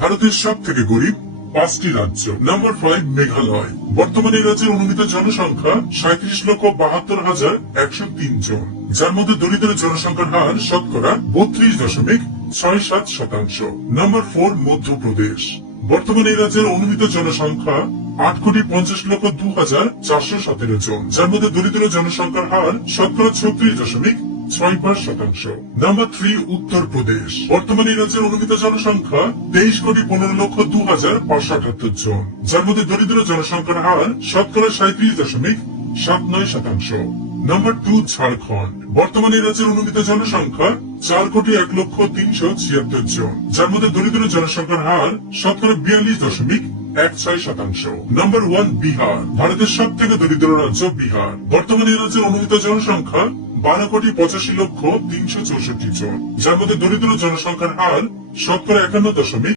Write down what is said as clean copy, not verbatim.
ভারতের সব থেকে গরিব 5টি রাজ্য। নাম্বার 5, মেঘালয়। বর্তমানে এই রাজ্যের অনুমিত জনসংখ্যা 37,72,103 জন, যার মধ্যে দরিদ্র জনসংখ্যার হার শতকরা 32.67%। নাম্বার 4, মধ্যপ্রদেশ। বর্তমানে এই রাজ্যের অনুমিত জনসংখ্যা 8,50,02,417 জন, যার মধ্যে দরিদ্র জনসংখ্যার হার শতকরা 36.6%। নাম্বার 3, উত্তরপ্রদেশ। বর্তমানে এই রাজ্যের অনুমিত জনসংখ্যা 23,15,02,578 জন, যার মধ্যে দরিদ্র জনসংখ্যার হার শতকরা 37.79%। নাম্বার 2, ঝাড়খণ্ড। বর্তমানে এই রাজ্যের অনুমিত জনসংখ্যা 4,01,03,76 জন, যার মধ্যে দরিদ্র জনসংখ্যার হার শতকরা 42.16%। নাম্বার 1, বিহার। ভারতের সব থেকে দরিদ্র রাজ্য বিহার। বর্তমানে এই রাজ্যের অনুমিত জনসংখ্যা 12,85,03,64 জন, যার মধ্যে দরিদ্র জনসংখ্যার হার শতকরা 51.